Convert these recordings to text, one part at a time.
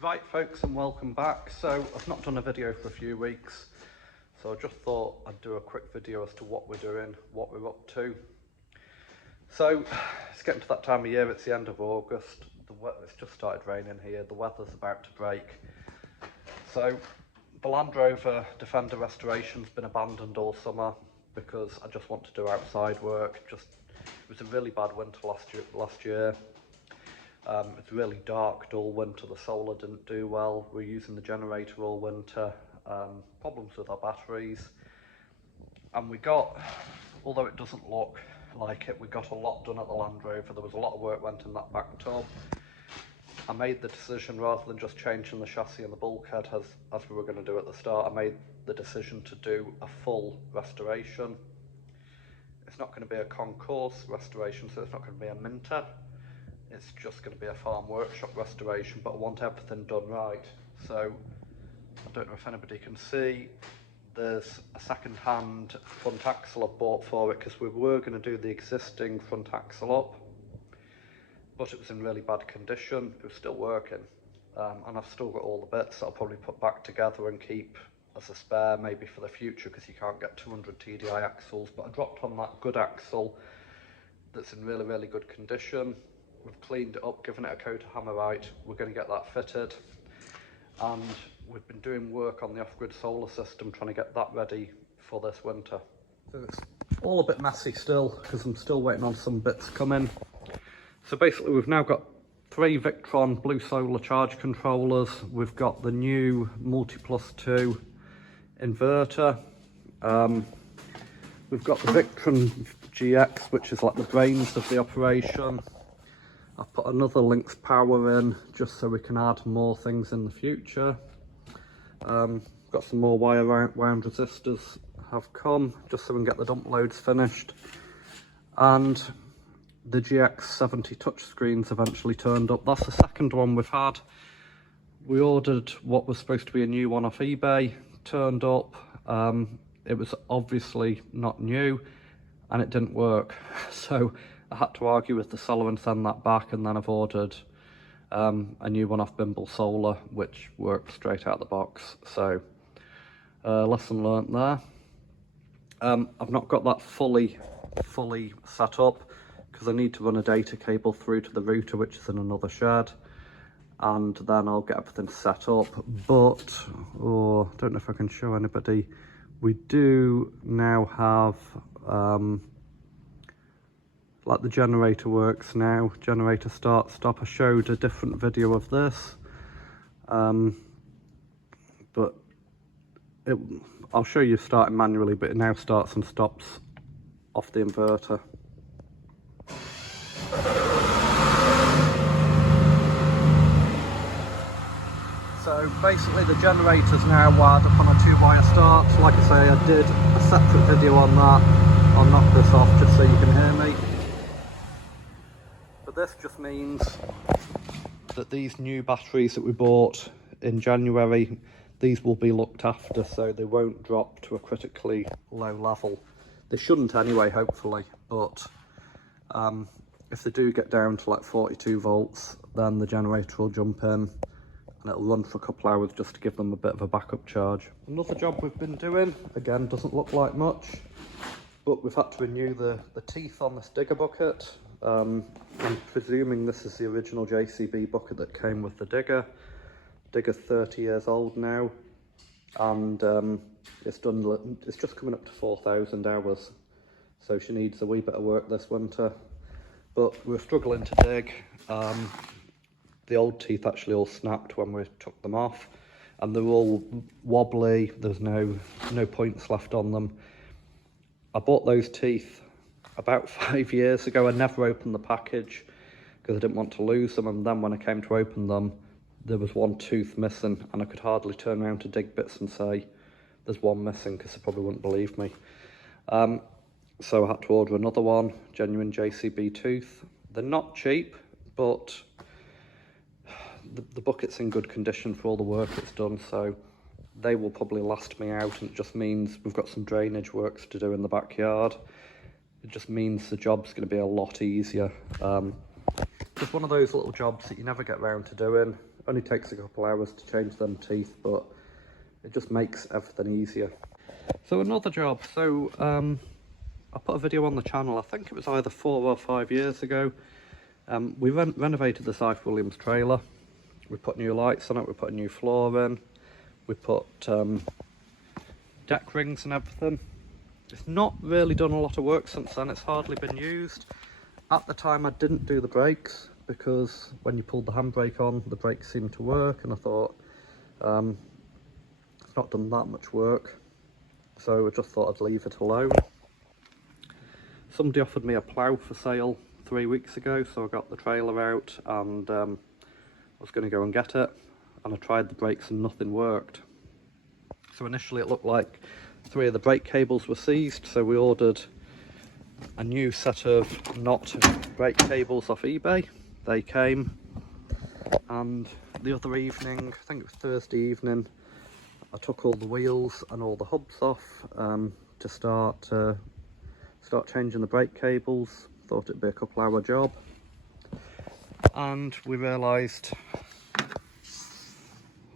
Right folks, and welcome back. So I've not done a video for a few weeks, so I just thought I'd do a quick video as to what we're doing, what we're up to. So it's getting to that time of year, it's the end of August, it's just started raining here, the weather's about to break. So the Land Rover Defender restoration's been abandoned all summer because I just want to do outside work. It was a really bad winter last year. It's really dark, dull winter, the solar didn't do well, we're using the generator all winter, problems with our batteries, and we got, although it doesn't look like it, we got a lot done at the Land Rover. There was a lot of work went in that back tub. I made the decision, rather than just changing the chassis and the bulkhead as we were going to do at the start, I made the decision to do a full restoration. It's not going to be a concourse restoration, so it's not going to be a Minter. It's just going to be a farm workshop restoration, but I want everything done right. So I don't know if anybody can see, there's a second-hand front axle I bought for it because we were going to do the existing front axle up, but it was in really bad condition. It was still working, and I've still got all the bits that I'll probably put back together and keep as a spare, maybe for the future, because you can't get 200 TDI axles. But I dropped on that good axle that's in really, really good condition. We've cleaned it up, given it a coat of Hammerite. We're going to get that fitted, and we've been doing work on the off-grid solar system, trying to get that ready for this winter. So it's all a bit messy still, because I'm still waiting on some bits coming. So basically we've now got 3 Victron Blue Solar charge controllers. We've got the new Multiplus 2 inverter. We've got the Victron GX, which is like the brains of the operation. I've put another Lynx power in just so we can add more things in the future. Got some more wire wound resistors have come just so we can get the dump loads finished. And the GX70 touchscreens eventually turned up. That's the second one we've had. We ordered what was supposed to be a new one off eBay, turned up. It was obviously not new and it didn't work. So I had to argue with the seller and send that back, and then I've ordered a new one off Bimble Solar, which works straight out of the box. So lesson learnt there. I've not got that fully set up because I need to run a data cable through to the router, which is in another shed, and then I'll get everything set up. But I don't know if I can show anybody, we do now have like the generator works now, generator start stop. I showed a different video of this, but I'll show you starting manually, but it now starts and stops off the inverter. So basically the generator's now wired up on a 2-wire start. Like I say, I did a separate video on that. I'll knock this off just so you can hear me. But this just means that these new batteries that we bought in January, these will be looked after, so they won't drop to a critically low level. They shouldn't anyway, hopefully, but if they do get down to like 42 volts, then the generator will jump in and it'll run for a couple hours just to give them a bit of a backup charge. Another job we've been doing, again, doesn't look like much, but we've had to renew the teeth on this digger bucket. I'm presuming this is the original JCB bucket that came with the digger. Digger's 30 years old now, and it's just coming up to 4,000 hours, so she needs a wee bit of work this winter. But we're struggling to dig. The old teeth actually all snapped when we took them off, and they're all wobbly. There's no points left on them. I bought those teeth about 5 years ago. I never opened the package because I didn't want to lose them, and then when I came to open them, there was one tooth missing, and I could hardly turn around to dig bits and say there's one missing, because they probably wouldn't believe me. So I had to order another one, genuine JCB tooth. They're not cheap, but the bucket's in good condition for all the work it's done, so they will probably last me out, and it just means we've got some drainage works to do in the backyard. It just means the job's going to be a lot easier. Just one of those little jobs that you never get round to doing. Only takes a couple hours to change them teeth, but it just makes everything easier. So another job. So I put a video on the channel, I think it was either 4 or 5 years ago. We renovated the Syfe Williams trailer. We put new lights on it, we put a new floor in, we put deck rings and everything. It's not really done a lot of work since then, it's hardly been used. At the time I didn't do the brakes because when you pulled the handbrake on, the brakes seemed to work, and I thought it's not done that much work, so I just thought I'd leave it alone. Somebody offered me a plough for sale 3 weeks ago, so I got the trailer out and I was going to go and get it, and I tried the brakes and nothing worked. So initially it looked like 3 of the brake cables were seized, so we ordered a new set of knot brake cables off eBay. They came, and the other evening, I think it was Thursday evening, I took all the wheels and all the hubs off to start changing the brake cables. Thought it'd be a couple-hour job, and we realised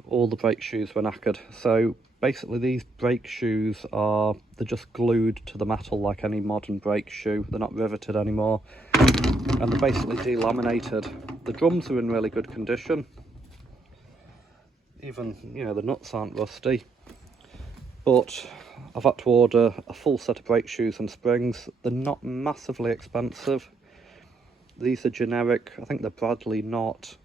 all the brake shoes were knackered. So basically these brake shoes they're just glued to the metal like any modern brake shoe. They're not riveted anymore, and they're basically delaminated. The drums are in really good condition. Even, you know, the nuts aren't rusty. But I've had to order a full set of brake shoes and springs. They're not massively expensive. These are generic, I think they're Bradley Knott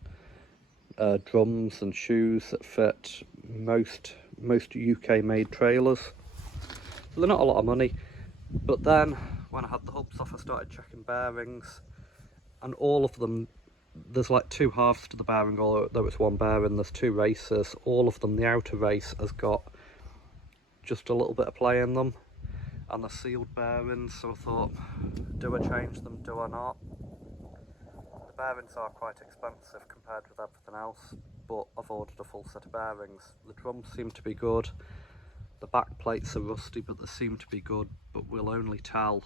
drums and shoes that fit most UK made trailers. So they're not a lot of money. But then when I had the hubs off, I started checking bearings, and all of them, there's like 2 halves to the bearing, although it's 1 bearing. There's 2 races. All of them, the outer race has got just a little bit of play in them, and they're sealed bearings, so I thought, do I change them, do I not? The bearings are quite expensive compared with everything else, but I've ordered a full set of bearings. The drums seem to be good, the back plates are rusty, but they seem to be good, but we'll only tell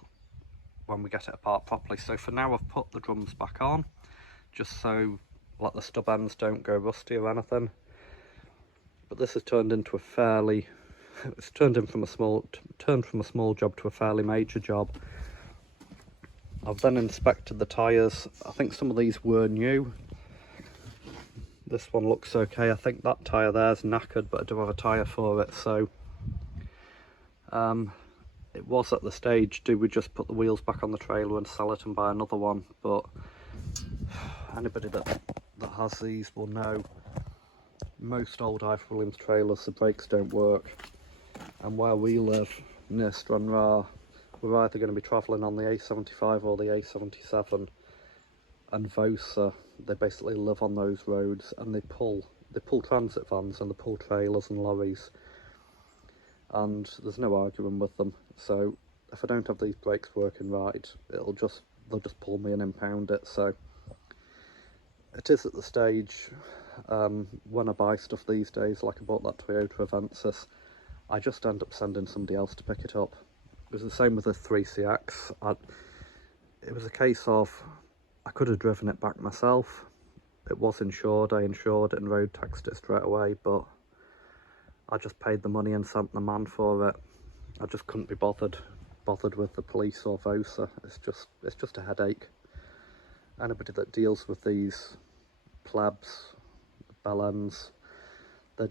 when we get it apart properly. So for now I've put the drums back on, just so like the stub ends don't go rusty or anything. But this has turned into a fairly, it's turned from a small job to a fairly major job. I've then inspected the tyres. I think some of these were new. This one looks okay. I think that tyre there's knackered, but I do have a tyre for it, so it was at the stage, do we just put the wheels back on the trailer and sell it and buy another one? But anybody that has these will know most old Syfe Williams trailers, the brakes don't work, and where we live near Stranraer, we're either going to be travelling on the A75 or the A77, and Vosa, they basically live on those roads, and they pull transit vans and they pull trailers and lorries, and there's no arguing with them. So if I don't have these brakes working right, they'll just pull me and impound it. So it is at the stage, when I buy stuff these days, like I bought that Toyota Avensis, I just end up sending somebody else to pick it up. It was the same with the 3CX. It was a case of, I could have driven it back myself. It was insured, I insured it and road taxed it straight away, but I just paid the money and sent the man for it. I just couldn't be bothered with the police or Vosa. It's just a headache. Anybody that deals with these plebs, bellends, they're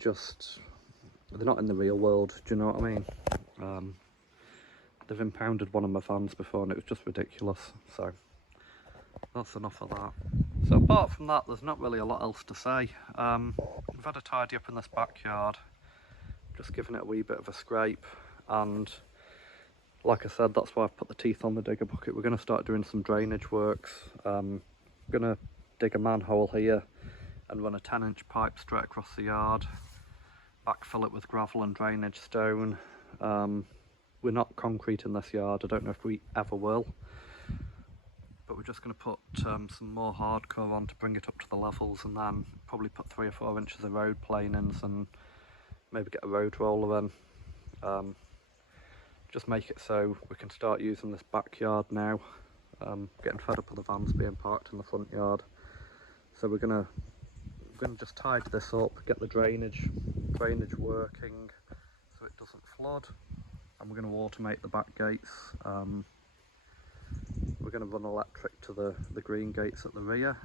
not in the real world, do you know what I mean? They've impounded one of my vans before and it was just ridiculous, so that's enough of that. So apart from that, there's not really a lot else to say. We've had a tidy up in this backyard, just giving it a wee bit of a scrape, and like I said, that's why I've put the teeth on the digger bucket. We're going to start doing some drainage works. I'm going to dig a manhole here and run a 10-inch pipe straight across the yard, backfill it with gravel and drainage stone. We're not concrete in this yard, I don't know if we ever will, but we're just going to put some more hardcore on to bring it up to the levels, and then probably put 3 or 4 inches of road planings and maybe get a road roller in. Just make it so we can start using this backyard now. Getting fed up with the vans being parked in the front yard, so we're going to we're going to just tidy this up, get the drainage working so it doesn't flood, and we're going to automate the back gates. We're going to run electric to the green gates at the rear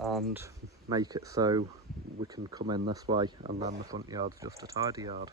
and make it so we can come in this way, and then the front yard's just a tidy yard.